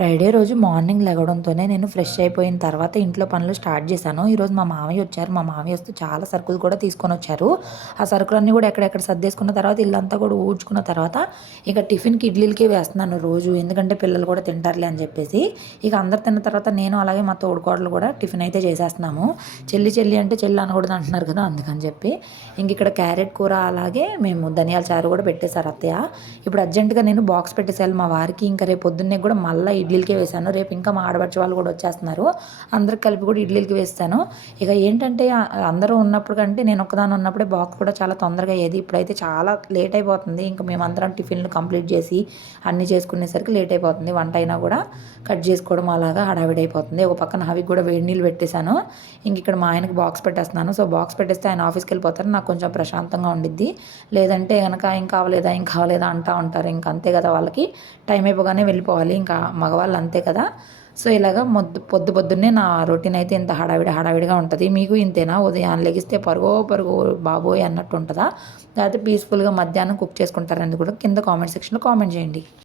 Friday రోజు morning లెగడంతోనే నేను fresh అయిపోయిన తర్వాత ఇంట్లో పనులు స్టార్ట్ చేశాను. ఈరోజు మా మామయ్య వచ్చారు. మా మామయ్య వస్తూ చాలా సరుకులు కూడా తీసుకొని వచ్చారు. ఆ సరుకులన్నీ కూడా ఎక్కడెక్కడ సర్దేసుకున్న తర్వాత ఇల్లంతా కూడా ఊడ్చుకున్న తర్వాత ఇక టిఫిన్కి ఇడ్లీలకి వేస్తున్నాను రోజు. ఎందుకంటే పిల్లలు కూడా తింటారులే అని చెప్పేసి ఇక అందరు తిన్న తర్వాత నేను అలాగే మా తోడుకోడలు కూడా టిఫిన్ అయితే చేసేస్తున్నాము. చెల్లి చెల్లి అంటే చెల్లి అనకూడదు అంటున్నారు కదా అందుకని చెప్పి ఇంక ఇక్కడ క్యారెట్ కూర అలాగే మేము ధనియాల చారు కూడా పెట్టేశారు అత్తయ్య. ఇప్పుడు అర్జెంటుగా నేను బాక్స్ పెట్టేసాను మా వారికి. ఇంకా రేపు పొద్దున్నే కూడా మళ్ళీ ఇడ్లీలకే వేసాను రేపు ఇంకా మా ఆడబడిచే వాళ్ళు కూడా వచ్చేస్తున్నారు. అందరికి కలిపి కూడా ఇడ్లీలకి వేస్తాను. ఇక ఏంటంటే అందరూ ఉన్నప్పుడు కంటే నేను ఒక్కదాని ఉన్నప్పుడే బాక్స్ కూడా చాలా తొందరగా అయ్యేది. ఇప్పుడైతే చాలా లేట్ అయిపోతుంది. ఇంకా మేమందరం టిఫిన్లు కంప్లీట్ చేసి అన్నీ చేసుకునేసరికి లేట్ అయిపోతుంది. వంట అయినా కూడా కట్ చేసుకోవడం అలాగా హడావిడి అయిపోతుంది. ఒక పక్కన హవికి కూడా వేడి నీళ్ళు పెట్టేశాను. ఇంక ఇక్కడ మా ఆయనకి బాక్స్ పెట్టేస్తున్నాను. సో బాక్స్ పెట్టేస్తే ఆయన ఆఫీస్కి వెళ్ళిపోతారు. నాకు కొంచెం ప్రశాంతంగా ఉండిద్ది. లేదంటే కనుక ఇంకా కావలేదా ఇంకా కావలేదా అంటా ఉంటారు. ఇంకా అంతే కదా వాళ్ళకి. టైం అయిపోగానే వెళ్ళిపోవాలి. ఇంకా మగవాళ్ళు అంతే కదా? సో ఇలాగ మొద్దు పొద్దు పొద్దున్నే నా రొటీన్ అయితే ఇంత హడావిడి హడావిడిగా ఉంటుంది. మీకు ఇంతేనా? ఉదయం లెగిస్తే పరుగో పరుగో బాబోయ్ అన్నట్టు ఉంటుందా లేకపోతే పీస్ఫుల్గా మధ్యాహ్నం కుక్ చేసుకుంటారని కూడా కింద కామెంట్ సెక్షన్లో కామెంట్ చేయండి.